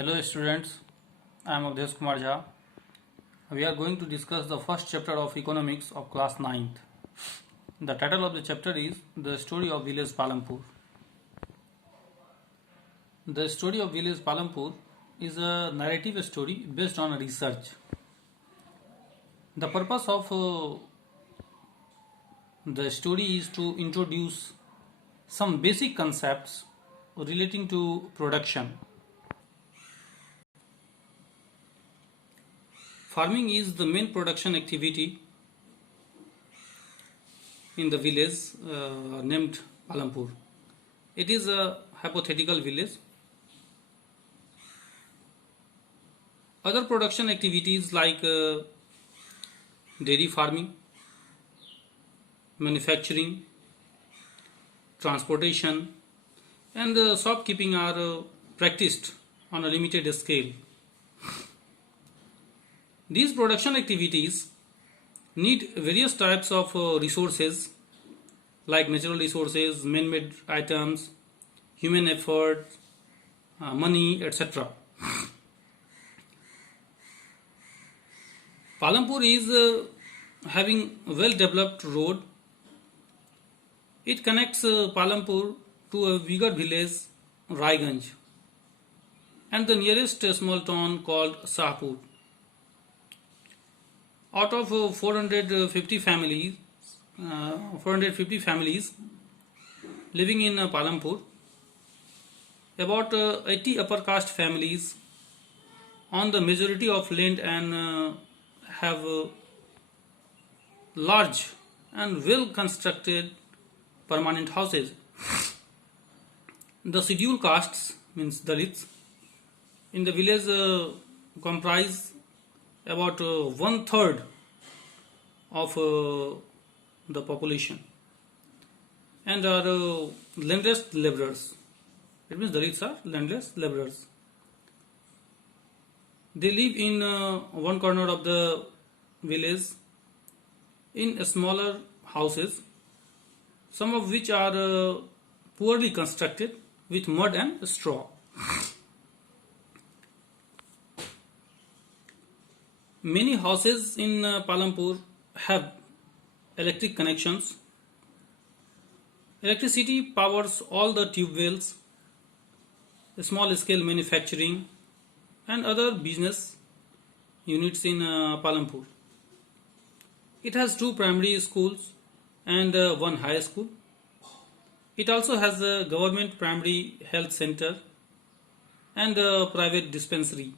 Hello students, I am Avdesh Kumar Jha. We are going to discuss the first chapter of economics of class 9th. The title of the chapter is The Story of Village Palampur. The story of village Palampur is a narrative story based on research. The purpose of the story is to introduce some basic concepts relating to production. Farming is the main production activity in the village named Palampur. It is a hypothetical village. Other production activities like dairy farming, manufacturing, transportation, and shopkeeping are practiced on a limited scale. These production activities need various types of resources like natural resources, man-made items, human effort, money, etc. Palampur is having a well-developed road. It connects Palampur to a bigger village, Raiganj, and the nearest small town called Sahpur. Out of 450 families living in Palampur, about 80 upper caste families own the majority of land and have large and well constructed permanent houses. The scheduled castes, means Dalits, in the village comprise about one third of the population and are landless laborers. It means Dalits are landless laborers. They live in one corner of the village in smaller houses, some of which are poorly constructed with mud and straw. Many houses in Palampur have electric connections. Electricity powers all the tube wells, small scale manufacturing, and other business units in Palampur. It has two primary schools and one high school. It also has a government primary health center and a private dispensary.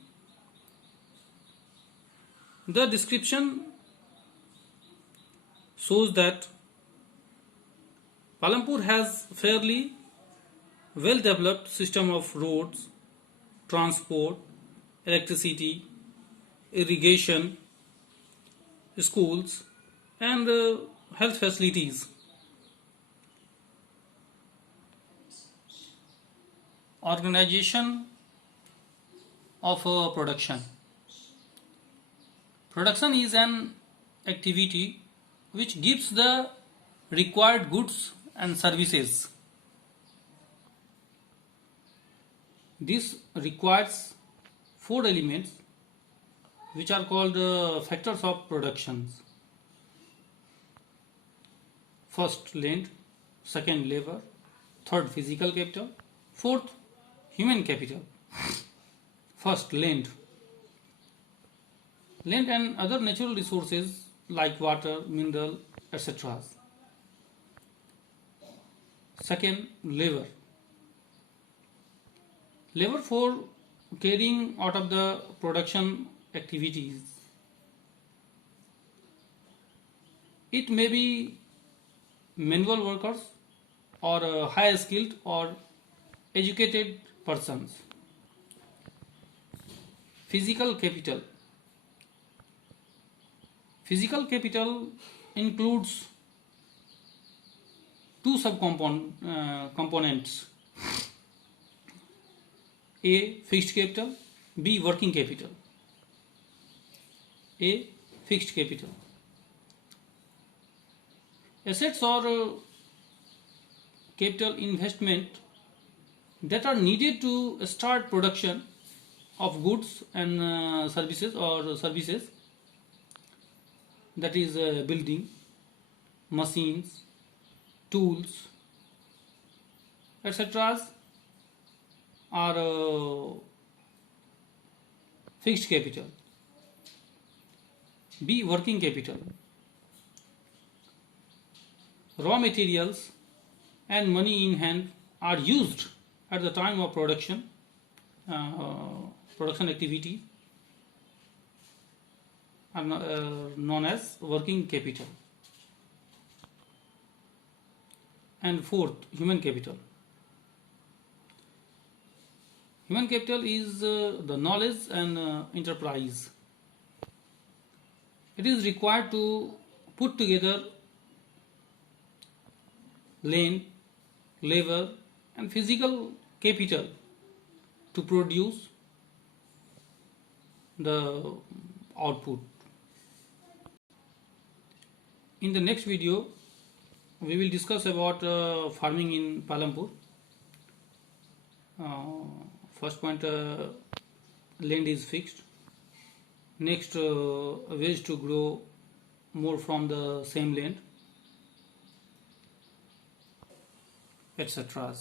The description shows that Palampur has fairly well developed system of roads, transport, electricity, irrigation, schools, and health facilities. Organization of production. Production is an activity which gives the required goods and services. This requires four elements which are called factors of production. First, land. Second, labor. Third, physical capital. Fourth, human capital. First, land. Land and other natural resources like water, mineral, etc. Second, labor. Labor for carrying out of the production activities. It may be manual workers or high skilled or educated persons. Physical capital. Physical capital includes two components: A. Fixed capital, B. Working capital. A. Fixed capital. Assets or capital investment that are needed to start production of goods and services, that is building, machines, tools, etc. are fixed capital. B. Working capital. Raw materials and money in hand are used at the time of production activity are known as working capital. And fourth, human capital. Human capital is the knowledge and enterprise. It is required to put together land, labor, and physical capital to produce the output. In the next video, we will discuss about farming in Palampur. First point, land is fixed. Next, ways to grow more from the same land, etc.